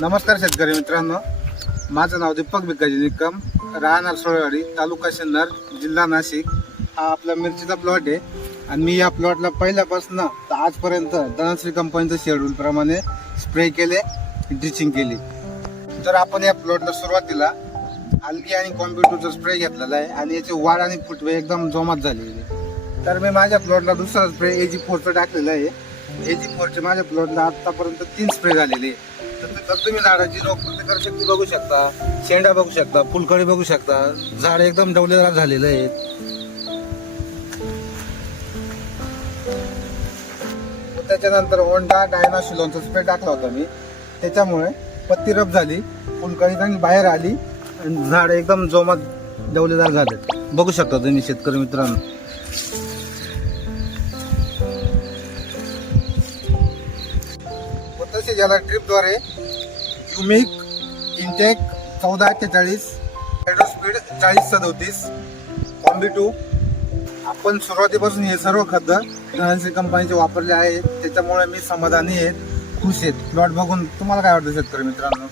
नमस्कार शेतकरी मित्रांनो, माझं नाव दीपक भिकाजी निकम, राहणार सोळेवाडी, तालुका सिन्नर, जिल्हा नाशिक. हा आपला मिरचीचा प्लॉट आहे आणि मी या प्लॉटला पहिल्यापासून तर आजपर्यंत धनश्री कंपनीच्या शेड्यूल प्रमाणे स्प्रे केले, ड्रिचिंग केली. तर आपण या प्लॉटला सुरुवातीला आल्गी आणि कॉम्प्युटरचा स्प्रे घेतलेला आहे आणि याची वाढ आणि फुटवे एकदम जोमात झालेली आहे. तर मी माझ्या प्लॉटला दुसरा स्प्रे AG4चा टाकलेला आहे. AG4चे माझ्या प्लॉटला आतापर्यंत 3 स्प्रे झालेले आहे. तर तुम्ही झाडाची रोगप्रतिकारशक्ती बघू शकता, शेंडा बघू शकता, फुलकळी बघू शकता, झाड एकदम डौलेदार झालेलं आहे. त्याच्यानंतर होंडा डायनाशिलोनचा स्प्रे टाकला होता मी. त्याच्यामुळे पत्ती रफ झाली, फुलकळी चांगली बाहेर आली आणि झाड एकदम जोमात डौलेदार झाले. बघू शकता तुम्ही शेतकरी मित्रांनो. तसेच याला ड्रिपद्वारे युमिक इंटेक 1448, हायड्रोस्पीड 4037, कॉम्बी2 आपण सुरुवातीपासून हे सर्व खत धनश्री कंपनीचे वापरले आहेत. त्याच्यामुळे मी समाधानी आहे, खुश आहेत. प्लॉट बघून तुम्हाला काय वाटतं शेतकरी मित्रांनो?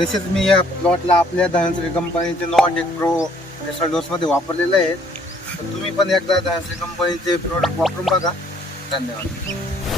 तसेच मी या प्लॉटला आपल्या धनश्री कंपनीचे नॉन प्रो डोस मध्ये वापरलेले आहेत. तुम्ही पण एकदा धनश्री कंपनीचे प्रोडक्ट वापरून बघा. धन्यवाद.